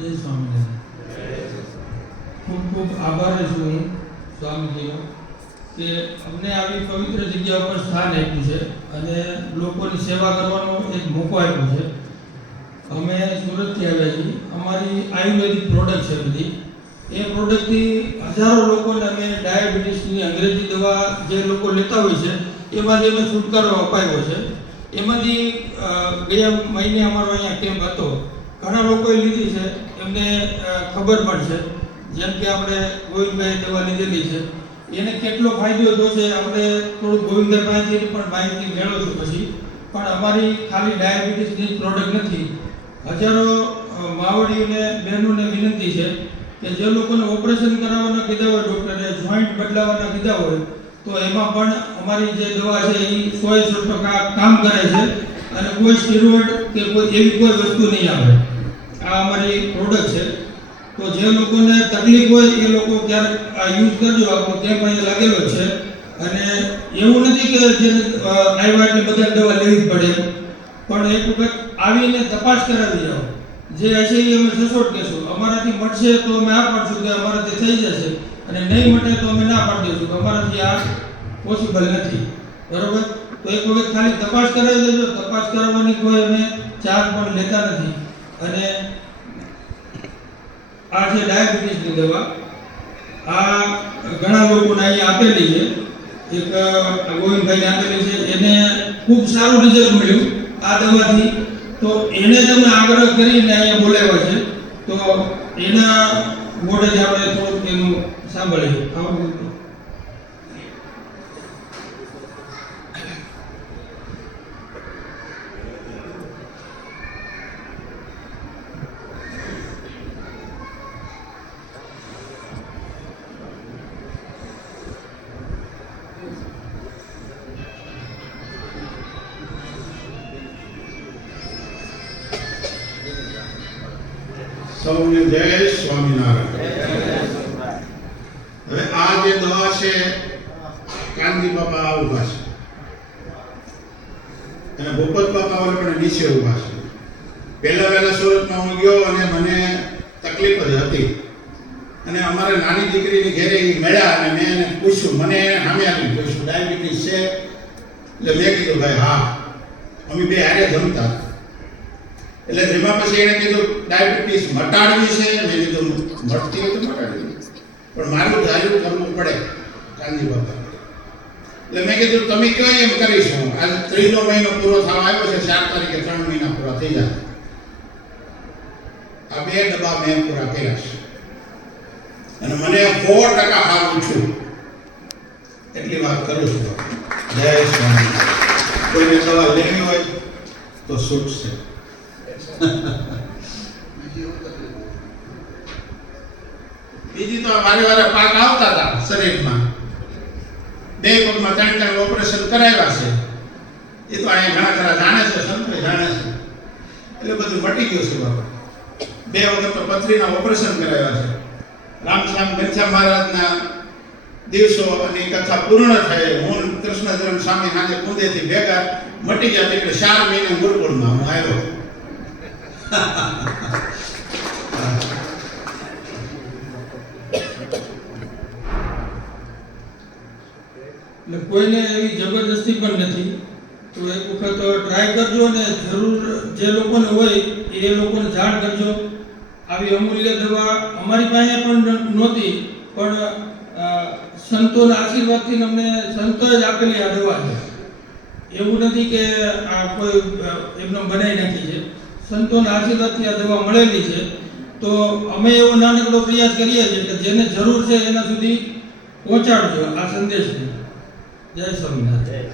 જય સ્વામિનારાયણ. ખૂબ ખૂબ આભારી છું હું સ્વામીજીનો કે અમને આવી પવિત્ર જગ્યા ઉપર સ્થાન આપ્યું છે અને લોકોની સેવા કરવાનો એક મોકો આપ્યો છે. અમે સુરતથી આવ્યા છીએ. અમારી આયુર્વેદિક પ્રોડક્ટ છે બધી. એ પ્રોડક્ટથી હજારો લોકોને અમે ડાયાબિટીસની અંગ્રેજી દવા જે લોકો લેતા હોય છે એમાંથી અમે છુટકારો અપાયો છે. એમાંથી ગયા મહિને અમારો અહીંયા કેમ્પ હતો. ઘણા લોકોએ લીધી છે, એમને ખબર પણ છે. જેમ કે આપણે ગોવિંદભાઈ દવા લીધેલી છે, એને કેટલો ફાયદો થયો છે આપણે થોડું ગોવિંદભાઈ પાસેથી પણ માહિતી મેળવશું પછી. પણ અમારી ખાલી ડાયાબિટીસની પ્રોડક્ટ નથી. હજારો માવડીઓને બહેનોને વિનંતી છે કે જે લોકોને ઓપરેશન કરાવવાના કીધા હોય, ડૉક્ટરે જોઈન્ટ બદલાવવાના કીધા હોય, તો એમાં પણ અમારી જે દવા છે એ 100% કામ કરે છે અને કોઈ સ્ટીરોઇડ કે કોઈ એવી કોઈ વસ્તુ નહીં આવે. આ અમારી પ્રોડક્ટ છે. તો જે લોકોને તકલીફ હોય એ લોકો ક્યારેક આ યુઝ કરજો. આપણો કેમ્પ અહીંયા લાગેલો છે અને એવું નથી કે જેને આવ્યા એટલે બધા દવા લેવી પડે, પણ એક વખત આવીને તપાસ કરાવી જાઓ. જે હશે એ અમે સચોટ કહેશું. અમારાથી મળશે તો અમે આ પાડશું કે અમારાથી થઈ જશે, અને નહીં મળે તો અમે ના પાડી દઈશું કે અમારાથી આ પોસિબલ નથી. બરોબર? તો એક વખત ખાલી તપાસ કરાવી દેજો. તપાસ કરાવવાની કોઈ અમે ચાર્જ પણ લેતા નથી. અને આ છે ડાયાબિટીસની દવા. આ ઘણા લોકોને અહીંયા આપેલી છે. એક ગોવિંદભાઈને આપેલી છે, એને ખૂબ સારું રિઝલ્ટ મળ્યું આ દવાથી. તો એને તમે આગ્રહ કરીને અહીંયા બોલાવ્યા છે, તો એના મોઢે જ આપણે થોડુંક એનું સાંભળીએ. સૌને જય સ્વામિનારાયણ. હવે આ જે દવા છે, કાનજી બાપા આ ઉભા છે અને ભૂપત બાપા વાળા પણ નીચે ઉભા છે. પહેલા સુરતમાં હું ગયો અને મને તકલીફ જ હતી, અને અમારે નાની દીકરીની ઘેરે એ મળ્યા અને મેં એને પૂછ્યું, મને એને સામે આવીને પૂછ્યું ડાયાબિટીસ છે? એટલે મેં કીધું ભાઈ હા. અમે બે હારે જમતા. એટલે જેમાં પછી એને કીધું ડાયાબિટીસ મટાડવી છે. મેં કીધું મટતી હોય તો મટાડવી, પણ મારું ધાર્યું કરવું પડે કાનજી બાપા. એટલે મેં કીધું તમે કયો એમ કરીશું. આજે 3નો મહિનો પૂરો થવા આવ્યો છે. 4 તારીખે 3 મહિના પૂરા થઈ જાય. આ 2 ડબ્બા મેં પૂરા કર્યા છે અને મને 100% સારું છું. એટલી વાત કરું છું. જય સ્વામી. કોઈને દવા લેવી હોય તો છૂટશે. બીજી તો વારે વારે પાક આવતા હતા શરીરમાં. 2 પગમાં 3 ઓપરેશન કરાવ્યા છે. એ તો અહીંયા ઘણા જાણે છે, સંતો જાણે છે. એટલે બધું મટી ગયું છે બાપા. 2 વખત તો પથરીના ઓપરેશન કરાવ્યા છે. રામશ્યામ ઘનશ્યામ મહારાજના દિવસો અને કથા પૂર્ણ થઈ. હું કૃષ્ણચરણ સ્વામી હાજે કુંદેથી ભેગા મટી ગયા. એટલે 4 મહિને ગુરુકુળમાં હું આવ્યો. એટલે કોઈને એવી જબરદસ્તી પણ નથી. તો એક વખત ટ્રાય કરજો ને જરૂર જે લોકોને હોય એ લોકોને જાણ કરજો. આવી અમૂલ્ય દવા અમારી પાસે પણ નહોતી, પણ સંતોના આશીર્વાદથી અમને સંતોએ જ આપેલી આ દવા છે. એવું નથી કે આ કોઈ એમને બનાવી નાખી છે. સંતોના આશીર્વાદથી આ દવા મળેલી છે. તો અમે એવો નાનકડો પ્રયાસ કરીએ છીએ કે જેને જરૂર છે એના સુધી પહોંચાડજો આ સંદેશને. જય સ્વામિનારાયણ.